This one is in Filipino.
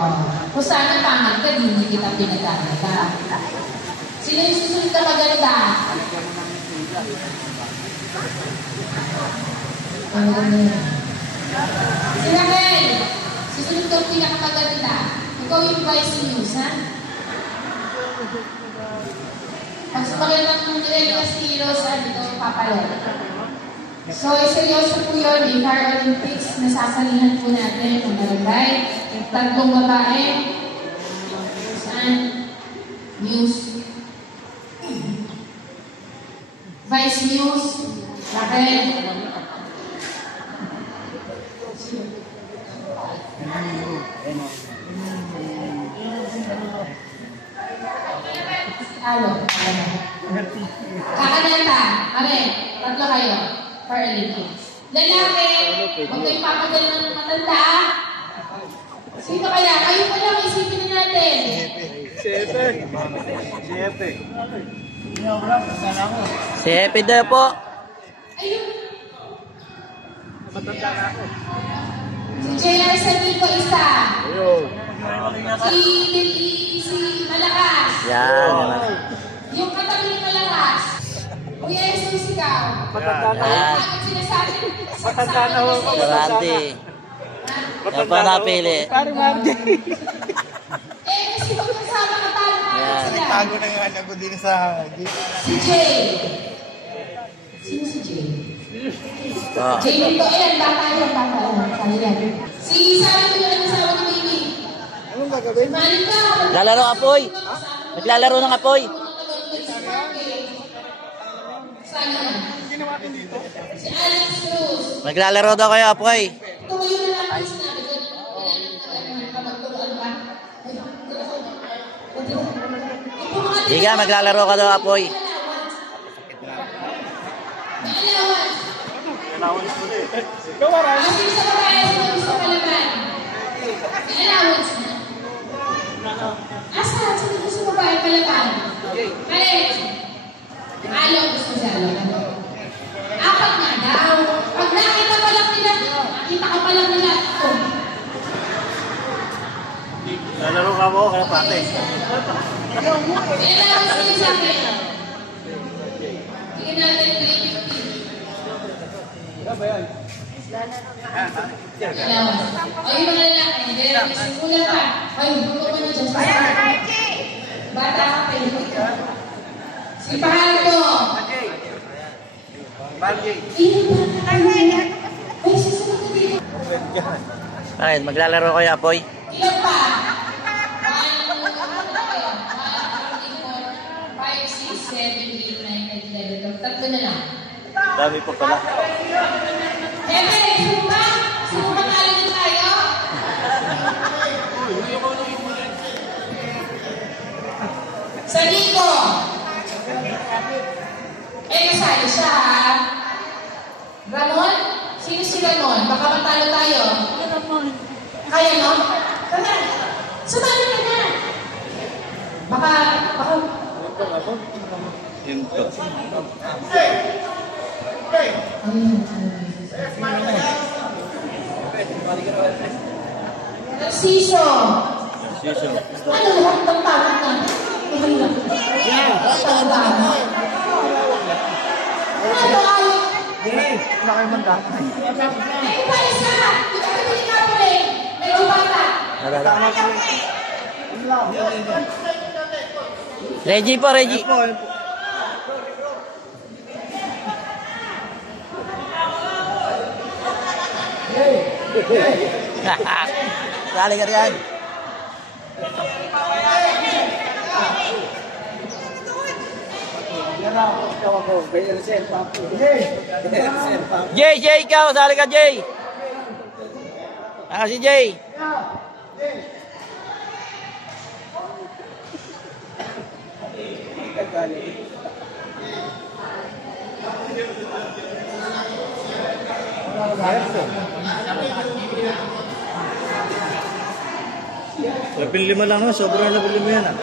Kung saan pangit ka, hindi kita pinagkakita. Sino yung susunod na maganda? Sila Ken! Susunod ka pinakamaganda. Ikaw yung vice news, ha? Pag sumagal ng Nilelas Heroes, ito yung papalit. So, seryoso po yun. Yung Paralympics, nasasalihan po natin ng barangay. 3 babae. Saan? News. Vice News. Raquel. Halo. Kakananta. Amen. 3 kayo. Paralympics. Lalaki, huwag kayong papadala ng matanda. Sino kaya? Kayo pa lang, isipin na natin. Si Epe daw po. Ayun. Si J.R. Sanito isa. Si Malakas. Yan. Yung katabi Malakas. Kuya Jesus ikaw. Bakit sinasabi? Matanda na ho. Marante. Yan pa napili. Parang Marante. Kasi kung kasama ka tayo, Yan. Nagtago na nga ako din sa... si Jay. Sino si Jay? Jay nito, ayan, bata yan. Si Sally yung asawa ni Baby. Anong gagawin? Maling ka. Lalaro apoy. Naglalaro ng apoy. Ginawa natin dito. Si Alex Cruz. Naglalaro daw kayo apoy. Tumayo na lang ang sinabi ko. Kapagturuan ka. Higa, maglalaro ka daw apoy. Ikaw marami. Kasi sa babae, sa palaban. May allowance na. Asa? Sino sa babae palaban? Kalit. Alaw gusto siya. 4 nga daw. Pag nakita pa lang nila, nakita ka pa lang nila. Lalaro ka mo, kaya pate. May allowance nila sa akin. Sige natin, 350. Ano ba yan? Allowance. O yung mga lalaki, hindi rin nagsimulan pa. O yung buto mo na dyan sa bata ka pa yun. Si Paharto. Ay, susunod na dito. Ayun, maglalaro kayo apoy. Ilan pa? 5, 6, 7, 8, 9, 10, 11, 12. Tatlo na lang. Dami po pala. Siyempre, sumba. Sumba na lang tayo. Sa Nico. Kasali siya, ha? Ramon? Sino si Ramon? Baka matalo tayo. Kaya, no? Sumali ka na. Baka... Yun po. Narciso. Ano lahat ng tanong na? Ano ay? Wala kayo mandamay. Ay, pala sa! Ito ka tuloy nga po eh. May bata. Reggie po, Reggie. Sali ka riyan. Jay, ikaw, sali ka, Jay. Si Jay. Labing 5 lang, no? Sobrang 15 yan, ah.